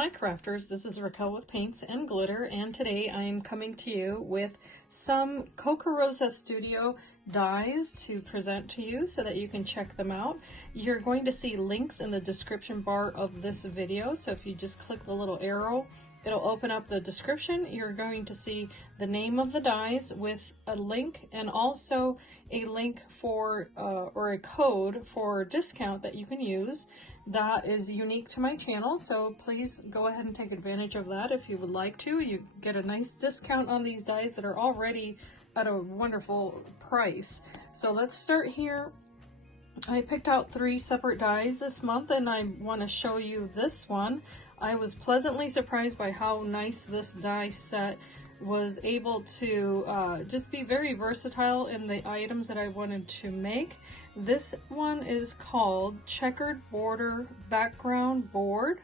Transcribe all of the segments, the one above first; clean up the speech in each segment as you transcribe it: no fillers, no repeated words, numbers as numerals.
Hi crafters, this is Raquel with Paints and Glitter, and today I am coming to you with some Kokorosa Studio dies to present to you so that you can check them out. You're going to see links in the description bar of this video, so if you just click the little arrow, it'll open up the description. You're going to see the name of the dies with a link and also a link for or a code for discount that you can use that is unique to my channel, so please go ahead and take advantage of that if you would like to. You get a nice discount on these dies that are already at a wonderful price. So let's start here. I picked out 3 separate dies this month and I want to show you this one. I was pleasantly surprised by how nice this die set was able to just be very versatile in the items that I wanted to make. This one is called Checkered Border Background Board,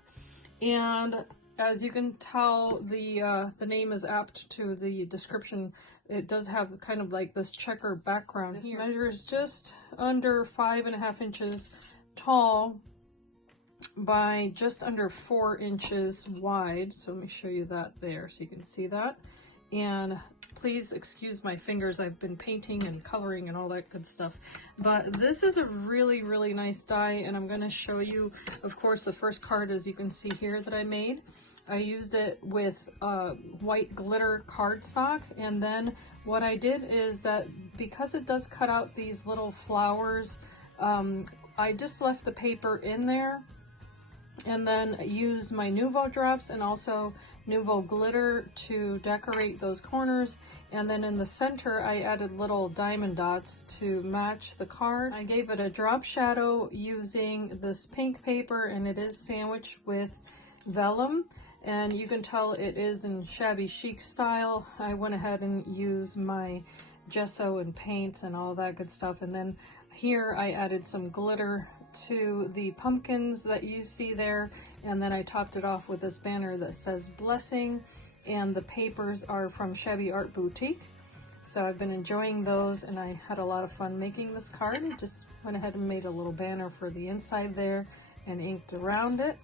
and as you can tell, the name is apt to the description. It does have kind of like this checker background. This measures just under 5.5 inches tall by just under 4 inches wide. So let me show you that there so you can see that. And please excuse my fingers, I've been painting and coloring and all that good stuff. But this is a really, really nice die, and I'm going to show you, of course, the first card, as you can see here, that I made. I used it with white glitter cardstock, and then what I did is that because it does cut out these little flowers, I just left the paper in there and then use my Nuvo drops and also Nuvo glitter to decorate those corners. And then in the center I added little diamond dots to match the card. I gave it a drop shadow using this pink paper, and it is sandwiched with vellum, and you can tell it is in Shabby Chic style. I went ahead and used my gesso and paints and all that good stuff, and then here I added some glitter to the pumpkins that you see there, and then I topped it off with this banner that says blessing, and the papers are from Shabby Art Boutique. So I've been enjoying those, and I had a lot of fun making this card. I just went ahead and made a little banner for the inside there and inked around it.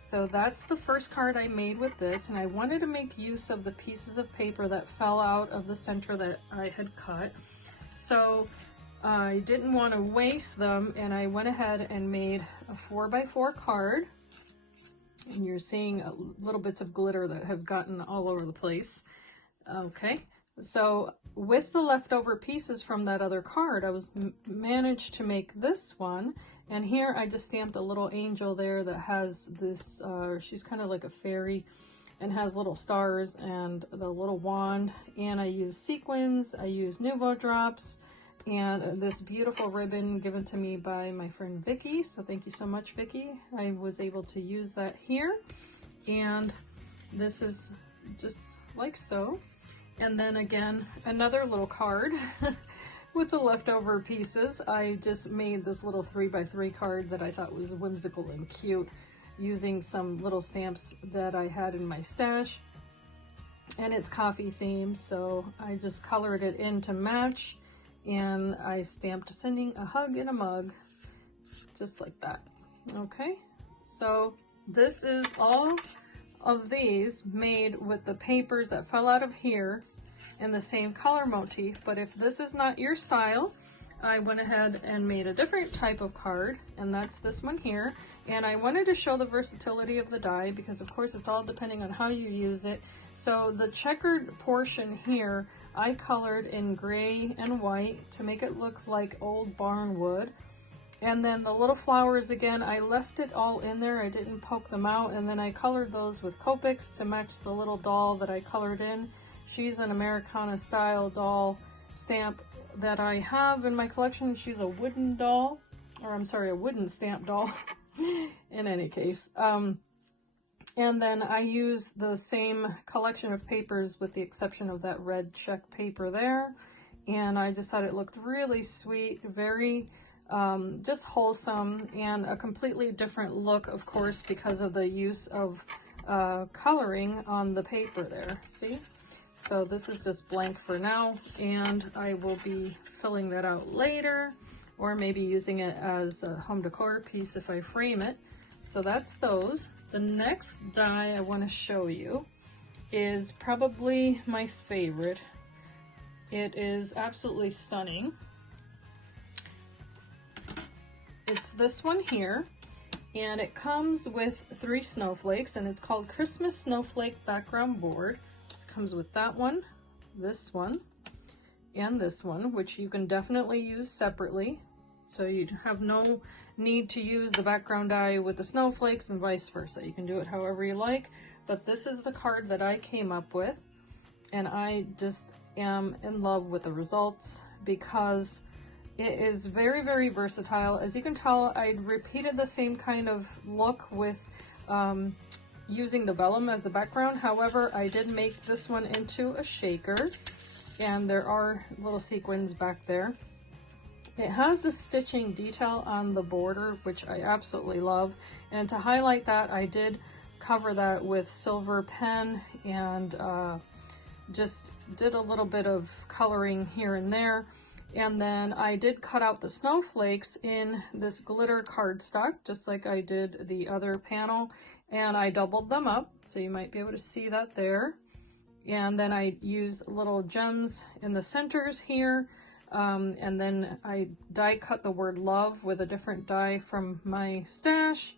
So that's the first card I made with this, and I wanted to make use of the pieces of paper that fell out of the center that I had cut. So I didn't want to waste them, and I went ahead and made a 4x4 card, and you're seeing little bits of glitter that have gotten all over the place. Okay, so with the leftover pieces from that other card, I managed to make this one, and here I just stamped a little angel there that has this, she's kind of like a fairy and has little stars and the little wand, and I used sequins, I used Nuvo drops, and this beautiful ribbon given to me by my friend Vicky, so thank you so much, Vicky. I was able to use that here, and this is just like so. And then again, another little card with the leftover pieces. I just made this little 3x3 card that I thought was whimsical and cute, using some little stamps that I had in my stash, and it's coffee themed, so I just colored it in to match. And I stamped sending a hug in a mug, just like that. Okay, so this is all of these made with the papers that fell out of here in the same color motif. But if this is not your style, I went ahead and made a different type of card, and that's this one here. And I wanted to show the versatility of the die because of course it's all depending on how you use it. So the checkered portion here I colored in gray and white to make it look like old barn wood. And then the little flowers, again, I left it all in there, I didn't poke them out, and then I colored those with Copics to match the little doll that I colored in. She's an Americana style doll stamp that I have in my collection. She's a wooden doll, or I'm sorry, a wooden stamp doll in any case. And then I used the same collection of papers with the exception of that red check paper there, and I just thought it looked really sweet, very just wholesome, and a completely different look, of course, because of the use of coloring on the paper there. See? So this is just blank for now, and I will be filling that out later, or maybe using it as a home decor piece if I frame it. So that's those. The next die I want to show you is probably my favorite. It is absolutely stunning. It's this one here, and it comes with 3 snowflakes, and it's called Christmas Snowflake Background Board. It comes with that one, this one, and this one, which you can definitely use separately. So you have no need to use the background die with the snowflakes and vice versa. You can do it however you like, but this is the card that I came up with, and I just am in love with the results because it is very, very versatile. As you can tell, I repeated the same kind of look with using the vellum as the background. However, I did make this one into a shaker, and there are little sequins back there. It has the stitching detail on the border, which I absolutely love. And to highlight that, I did cover that with silver pen and just did a little bit of coloring here and there. And then I did cut out the snowflakes in this glitter cardstock, just like I did the other panel. And I doubled them up, so you might be able to see that there. And then I use little gems in the centers here. And then I die cut the word love with a different die from my stash.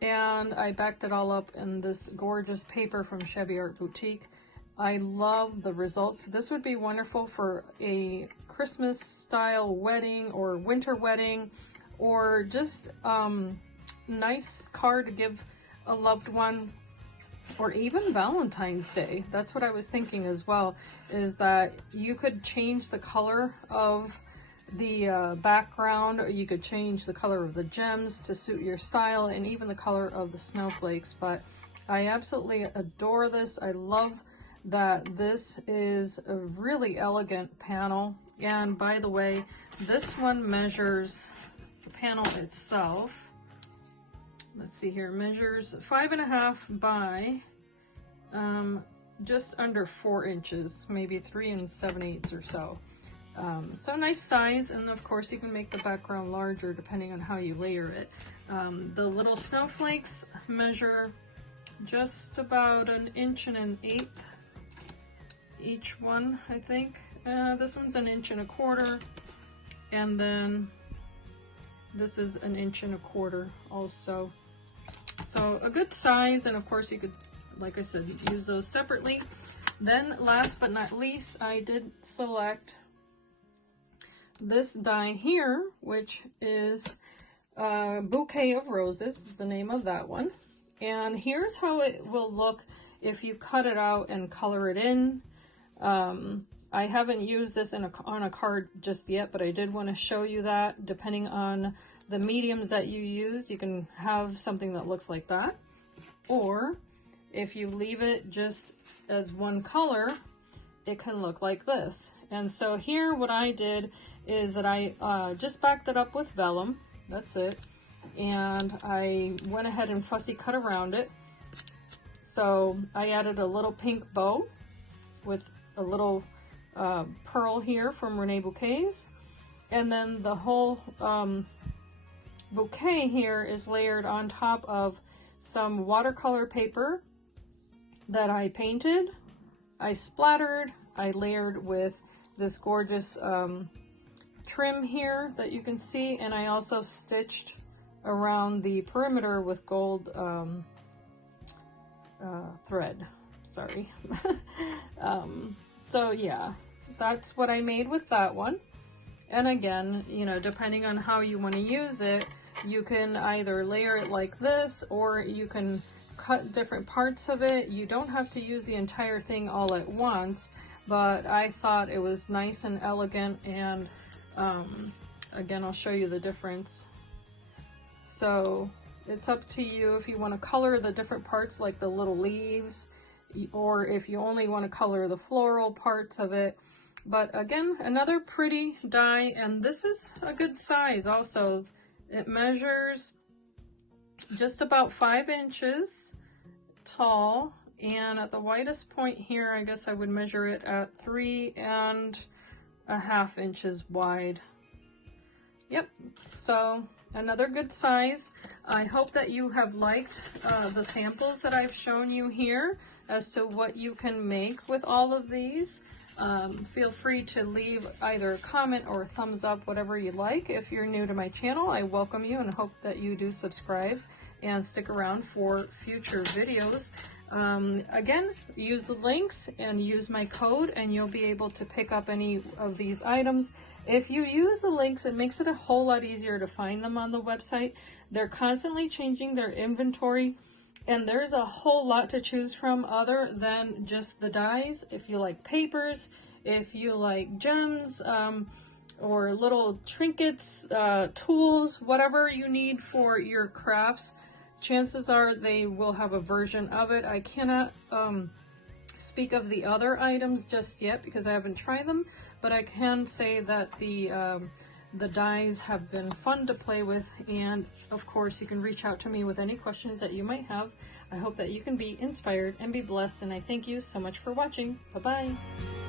And I backed it all up in this gorgeous paper from Shabby Art Boutique. I love the results. This would be wonderful for a Christmas style wedding or winter wedding, or just nice card to give a loved one, or even Valentine's Day. That's what I was thinking as well, is that you could change the color of the background, or you could change the color of the gems to suit your style, and even the color of the snowflakes. But I absolutely adore this. I love that this is a really elegant panel. And by the way, this one measures, the panel itself, let's see here, measures 5.5 by just under 4 inches, maybe 3 7/8 or so. So nice size, and of course you can make the background larger depending on how you layer it. The little snowflakes measure just about 1 1/8 each one, I think. This one's 1 1/4 inches, and then this is 1 1/4 inches also. So a good size, and of course you could, like I said, use those separately. Then last but not least, I did select this die here, which is Bouquet of Roses, is the name of that one. And here's how it will look if you cut it out and color it in. I haven't used this on a card just yet, but I did want to show you that depending on the mediums that you use, you can have something that looks like that. Or if you leave it just as one color, it can look like this. And so here what I did is that I just backed it up with vellum. That's it. And I went ahead and fussy cut around it. So I added a little pink bow with a little pearl here from Renee Bouquets, and then the whole bouquet here is layered on top of some watercolor paper that I painted, I splattered, I layered with this gorgeous trim here that you can see, and I also stitched around the perimeter with gold thread, sorry. So yeah, that's what I made with that one. And again, you know, depending on how you want to use it, you can either layer it like this, or you can cut different parts of it. You don't have to use the entire thing all at once, but I thought it was nice and elegant, and again, I'll show you the difference. So it's up to you if you want to color the different parts, like the little leaves, or if you only want to color the floral parts of it. But again, another pretty die, and this is a good size also. It measures just about 5 inches tall, and at the widest point here, I guess I would measure it at 3.5 inches wide. Yep, so another good size. I hope that you have liked the samples that I've shown you here as to what you can make with all of these. Feel free to leave either a comment or a thumbs up, whatever you like. If you're new to my channel, I welcome you and hope that you do subscribe and stick around for future videos. Again, use the links and use my code and you'll be able to pick up any of these items. If you use the links, it makes it a whole lot easier to find them on the website. They're constantly changing their inventory, and there's a whole lot to choose from other than just the dies. If you like papers, if you like gems, or little trinkets, tools, whatever you need for your crafts, chances are they will have a version of it. I cannot speak of the other items just yet because I haven't tried them, but I can say that the dies have been fun to play with, and of course you can reach out to me with any questions that you might have. I hope that you can be inspired and be blessed, and I thank you so much for watching. Bye-bye.